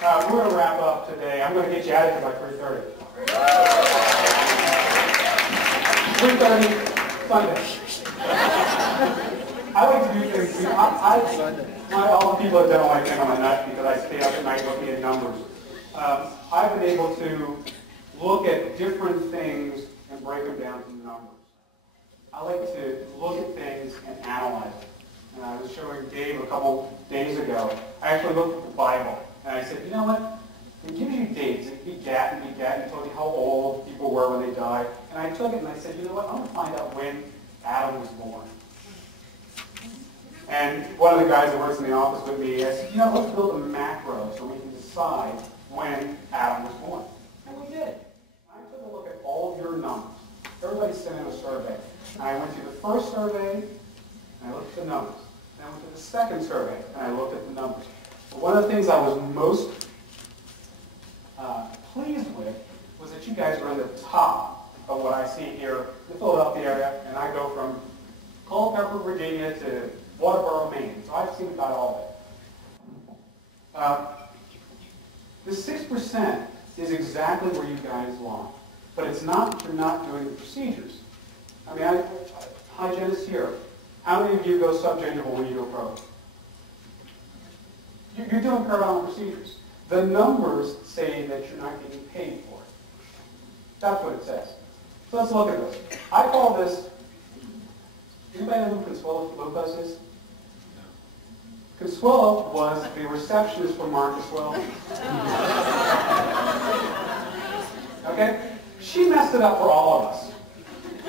We're going to wrap up today. I'm going to get you out of here by 3:30. 3:30 Sunday. I like to do things. All the people that don't like think I'm a nut because I stay up at night looking at numbers. I've been able to look at different things and break them down to numbers. I like to look at things and analyze it. And I was showing Dave a couple days ago. I actually looked at the Bible. And I said, you know what? It gives you dates. It begat and begat and told you how old people were when they died. And I took it and I said, you know what? I'm going to find out when Adam was born. And one of the guys that works in the office with me, I said, you know, let's build a macro so we can decide when Adam was born. And we did. I took a look at all of your numbers. Everybody sent in a survey. And I went through the first survey, and I looked at the numbers. And I went to the second survey, and I looked at the numbers. But one of the things I was most pleased with was that you guys were in the top of what I see here in the Philadelphia area, and I go from Culpeper, Virginia to Waterboro, Maine. So I've seen about all of it. The 6% is exactly where you guys lie. But it's not that you're not doing the procedures. I mean, hygienists here. How many of you go subgingival when you do a probe? You're doing periodontal procedures. The numbers say that you're not getting paid for it. That's what it says. So let's look at this. I call this, anybody know who Consuelo Lopez is? Consuelo was the receptionist for Marcus Well. Okay? She messed it up for all of us.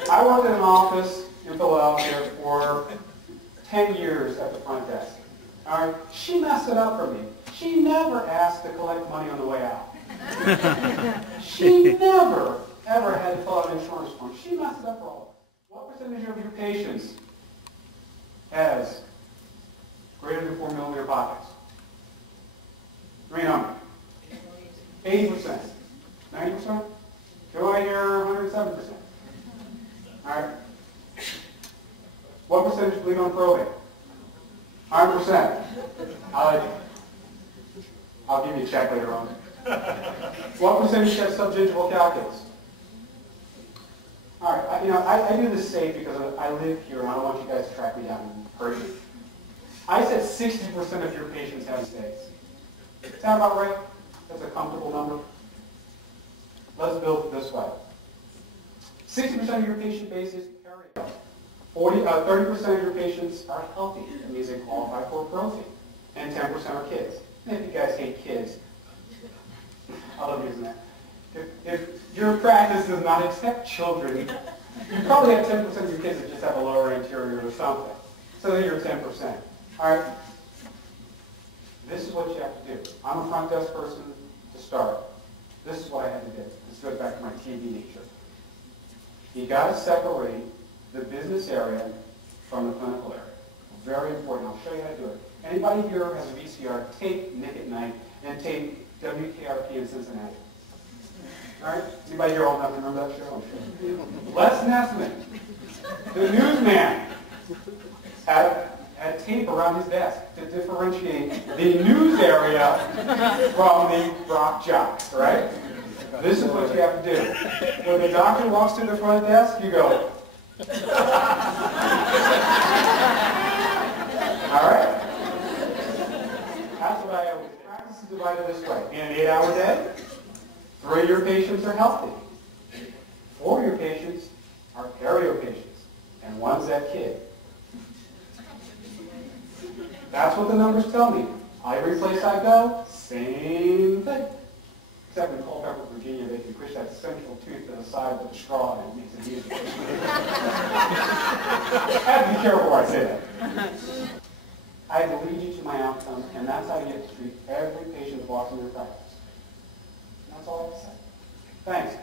I worked in an office in Philadelphia for 10 years at the front desk. All right? She messed it up for me. She never asked to collect money on the way out. She never, ever had to fill out an insurance form. She messed it up for all of us. What percentage of your patients has greater than 4 millimeter pockets? Three numbers. 80%. 90%? Do I hear 107%? All right. What percentage bleed on probate? 100%. I'll give you a check later on. What percentage has subgingival calculus? All right. I do this safe because I live here and I don't want you guys to track me down and hurt me. I said 60% of your patients have mistakes. Is that about right? That's a comfortable number. Let's build it this way. 60% of your patient base is perio. 30% of your patients are healthy. That means they qualify for a prophy. And 10% are kids. And if you guys hate kids, I love using that. If your practice does not accept children, you probably have 10% of your kids that just have a lower anterior or something. So then you're 10%. All right? This is what you have to do. I'm a front desk person to start. This is what I had to do. This goes back to my TV nature. You got to separate the business area from the clinical area. Very important. I'll show you how to do it. Anybody here has a VCR, tape Nick at Night and tape WKRP in Cincinnati. All right? Anybody here old enough to remember that show? Les Nessman, the newsman, had tape around his desk to differentiate the news area from the rock jock, right? This is what you have to do. When the doctor walks to the front desk, you go. All right? That's what I always do. Practice is divided this way. In an 8-hour day, 3 of your patients are healthy. 4 of your patients are perio patients. And 1's that kid. That's what the numbers tell me. Every place I go, same thing. Except in Culpeper, Virginia, they can push that central tooth to the side with a straw and it makes it easier. I have to be careful where I say that. I lead you to my outcome, and that's how you get to treat every patient that walks in your practice. And that's all I have to say. Thanks.